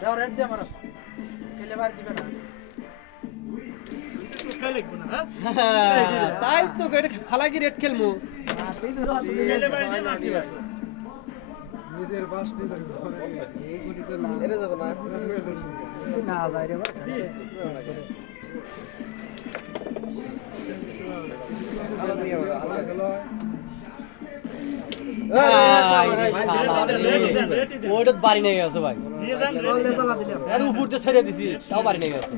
যাও রেড দে আমারো খেলে বার দিবে না তাই তো খালা কি রেড খেলবো নিজের বাস নিজের এই গুটিটা না এরে যাব না না যায় রে ওটা বাড়ি নিয়ে গেছে ভাই এর উপর দিয়ে ছেড়ে দিছি তাও বাড়ি নিয়ে গেছে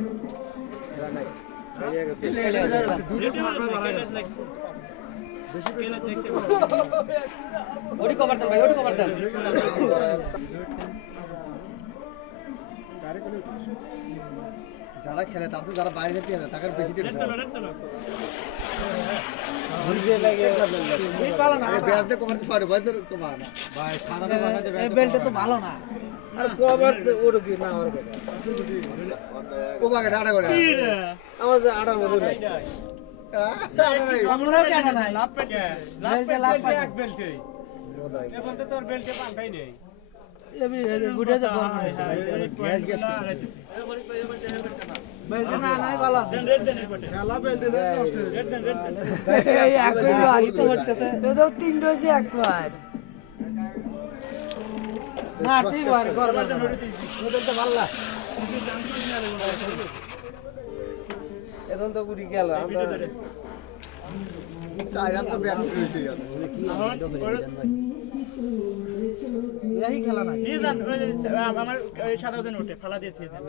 ওটি কভার দেন ভাই ওটি কভার দেন যারা খেলে তার যারা বাইরে থেকে আছে তাদের বেশি দিন ব্যাসতে কমাতে পারে ভাই তোর কমা না ভাই সাধারণ বানাতে এই বেলটা তো ভালো না আর কভার ওর কি না ওর ও বাগে ডাটা করে আমাদের আড়ার মধ্যে আমরা কেন নাই লাভ পেটে বেলটা লাভ পাই এক বেলটে এখন তো তোর বেলটে পাল্টাই নেই এবি গুড়ে যা গরম হয় গ্যাস গ্যাস বেলটা না নাই ভালো আছে খেলা বেলটে দেন নষ্ট হয়ে রেড দেন এই এক করে আগে তো হচ্ছে তো তিন রয়েছে এক বার না তুই বার গরম ওদের তো ভালো লাগে এখন তো গুড়ি গেল আমরা চাইরাম তো ব্যাক করতে যাবে এই খেলা না নিয়ে যান আমার সাদা দিন ওঠে ফালা দিয়ে দিয়ে দেন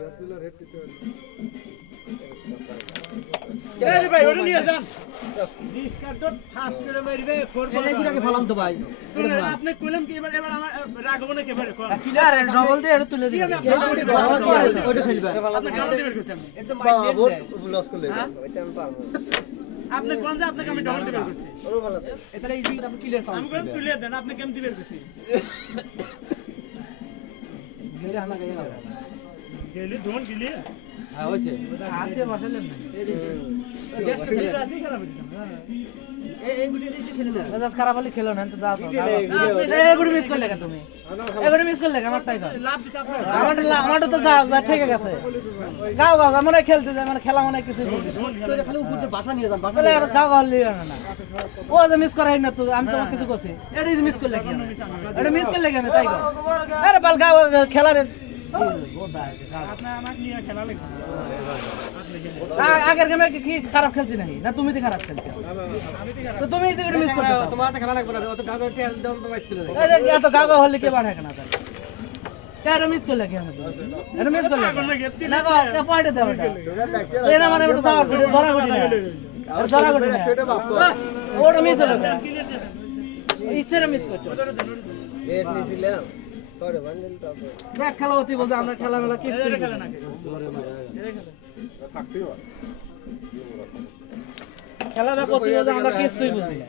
এই ভাই ওটা নিয়ে যান ডিসকার্ড তো ফাস্ট করে মারবে ফোর বল এই গুড়াকে ফলাম তো ভাই আপনি কইলাম কি এবার আমার রাখবো না কেবারে কোন কিলার ডবল দিয়ে এটা তুলে দিবি ওইটা ফেলবে আপনি ডাবল দিবেন কইছেন এটা ভোট লস করলে ওইটা আমি পারবো আপনি কোন যে আপনাকে আমি ডাবল দিবেন কইছি ওরও ভালো এটা ইজি আপনি ক্লিয়ার আমি সাউন্ড কোন তুলে দেন আপনি কেম দিবেন কইছি গেলে আমরা গেলে না গেলি দোন গেলি হ্যাঁ হইছে হাতে বসালে না এই যে বেস্ট খেলে আসি খারাপ এই গুটি দিয়ে খেলে না মেজাজ খারাপ হলে খেলো না তো যাও এই গুটি মিস করলে তুমি এই গুটি মিস করলে আমার তাই লাভ দিছ আপনি আমারটা তো যা ঠিক আছে গাও গাও আমরা খেলতে যাই মানে খেলা মানে কিছু খালি উপরে বাসা নিয়ে যান বাসা গাও গাও লিয়ে না ও যে মিস করাই না তো আমি তোমাকে কিছু কইছি এটা মিস করলে কি এটা মিস করলে কি আমি তাই কর আরে বাল গাও খেলার আপনি আমাকে নিয়ে খেলা লাগবে আগের গেমে কি খারাপ খেলছি নাকি না তুমি তো খারাপ খেলছো তো তুমি তো মিস করছো তোমার তো খেলা লাগবে না অত গাগা টেল দাও তো বাইছিল এই এত গাগা হলে কে বাড়ে না তাহলে কেন মিস করলে কি এটা মিস করলে না গো কে পয়েন্ট দাও এটা এটা মানে এটা দাও ধরা গটি না আর ধরা গটি না সেটা বাপ ওটা মিস হলো ইচ্ছেরা মিস করছো রেড নিছিলাম সরি বান্ডেল তো দেখ খেলা হতি বলতে আমরা খেলা মেলা কিছু খেলা না খেলা মেলা করতে বলতে আমরা কিছুই বুঝি না